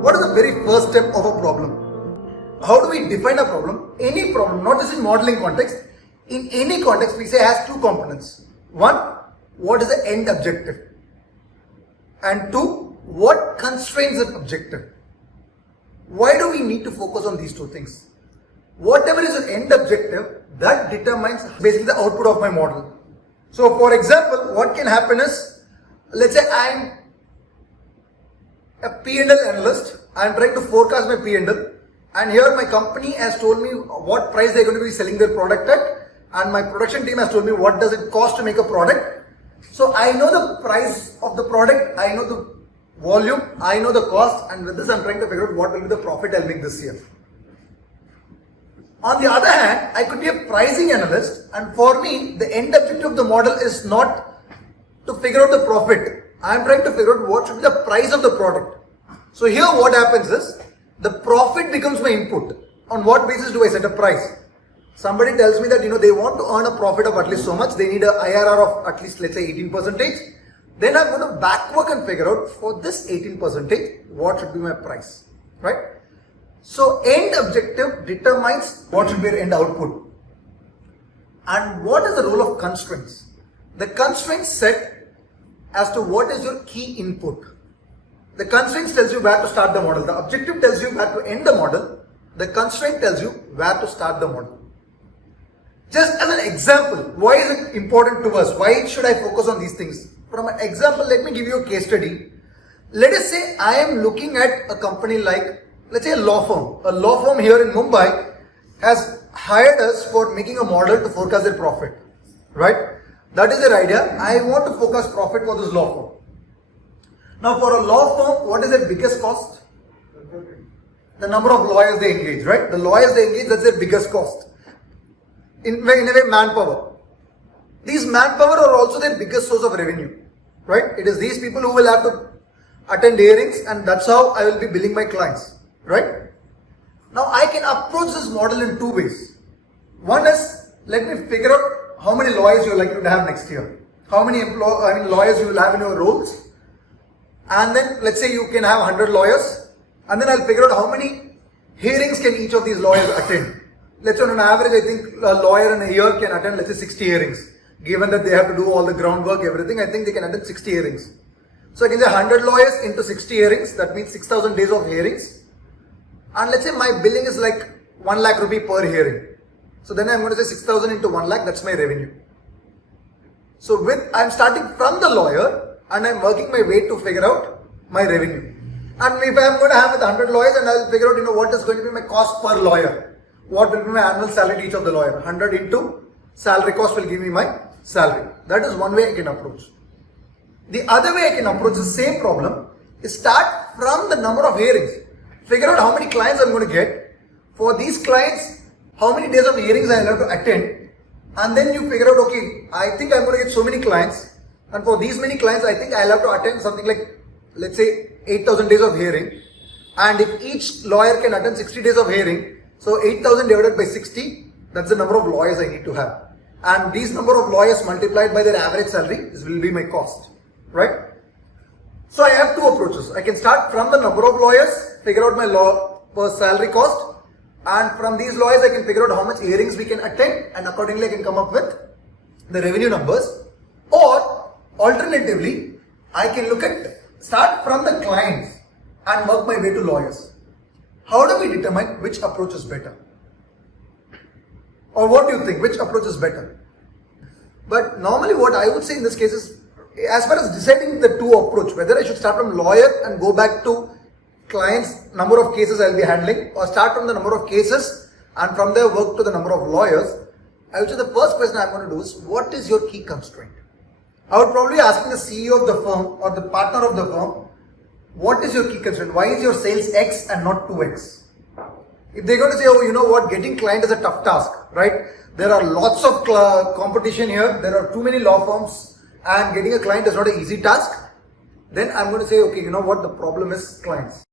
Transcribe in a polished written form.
What is the very first step of a problem? How do we define a problem? Any problem, not just in modeling context, in any context we say has two components. One, what is the end objective? And two, what constrains that objective? Why do we need to focus on these two things? Whatever is the end objective, that determines basically the output of my model. So for example, what can happen is, let's say I'm a P&L analyst, I'm trying to forecast my P&L, and here my company has told me what price they're going to be selling their product at, and my production team has told me what does it cost to make a product. So I know the price of the product, I know the volume, I know the cost, and with this I'm trying to figure out what will be the profit I'll make this year. On the other hand, I could be a pricing analyst, and for me, the end objective of the model is not to figure out the profit. I am trying to figure out what should be the price of the product. So here what happens is, the profit becomes my input. On what basis do I set a price? Somebody tells me that they want to earn a profit of at least so much, they need a IRR of at least let's say 18%. Then I'm going to backwork and figure out for this 18% what should be my price, right? So end objective determines what should be your end output. And what is the role of constraints? The constraints set as to what is your key input. The constraints tells you where to start the model. The objective tells you where to end the model. The constraint tells you where to start the model. Just as an example, why is it important to us? Why should I focus on these things? From an example, let me give you a case study. Let us say I am looking at a company like, let's say a law firm. A law firm here in Mumbai has hired us for making a model to forecast their profit, right? That is their idea. I want to forecast profit for this law firm. Now for a law firm, what is their biggest cost? The number of lawyers they engage, right? The lawyers they engage, that's their biggest cost. In a way, manpower. These manpower are also their biggest source of revenue, right? It is these people who will have to attend hearings, and that's how I will be billing my clients, right? Now I can approach this model in two ways. One is, let me figure out how many lawyers you are likely to have next year. How many lawyers you will have in your roles. And then let's say you can have 100 lawyers, and then I'll figure out how many hearings can each of these lawyers attend. Let's say on an average, I think a lawyer in a year can attend, let's say 60 hearings. Given that they have to do all the groundwork, everything, I think they can attend 60 hearings. So I can say 100 lawyers into 60 hearings, that means 6,000 days of hearings. And let's say my billing is like 1 lakh rupee per hearing. So then I'm going to say 6,000 into 1 lakh, that's my revenue. So I'm starting from the lawyer and I'm working my way to figure out my revenue. And if I'm going to have with 100 lawyers, and I'll figure out what is going to be my cost per lawyer. What will be my annual salary to each of the lawyer? 100 into salary cost will give me my salary. That is one way I can approach. The other way I can approach the same problem is start from the number of hearings. Figure out how many clients I'm going to get. For these clients, how many days of hearings I have to attend. And then you figure out, okay, I think I'm going to get so many clients. And for these many clients, I think I'll have to attend something like, let's say, 8,000 days of hearing. And if each lawyer can attend 60 days of hearing, so 8,000 divided by 60, that's the number of lawyers I need to have. And these number of lawyers multiplied by their average salary, this will be my cost, right? So I have two approaches. I can start from the number of lawyers, figure out my law per salary cost, and from these lawyers I can figure out how much hearings we can attend, and accordingly I can come up with the revenue numbers. Or alternatively, I can start from the clients and work my way to lawyers. How do we determine which approach is better? Or what do you think? Which approach is better? But normally what I would say in this case is, as far as deciding the two approach, whether I should start from lawyer and go back to clients, number of cases I'll be handling, or start from the number of cases and from there work to the number of lawyers, I would say the first question I'm going to do is, what is your key constraint? I would probably be asking the CEO of the firm or the partner of the firm, what is your key constraint? Why is your sales X and not 2X? If they're going to say, oh, you know what, getting client is a tough task, right? There are lots of competition here. There are too many law firms and getting a client is not an easy task. Then I'm going to say, okay, you know what, the problem is clients.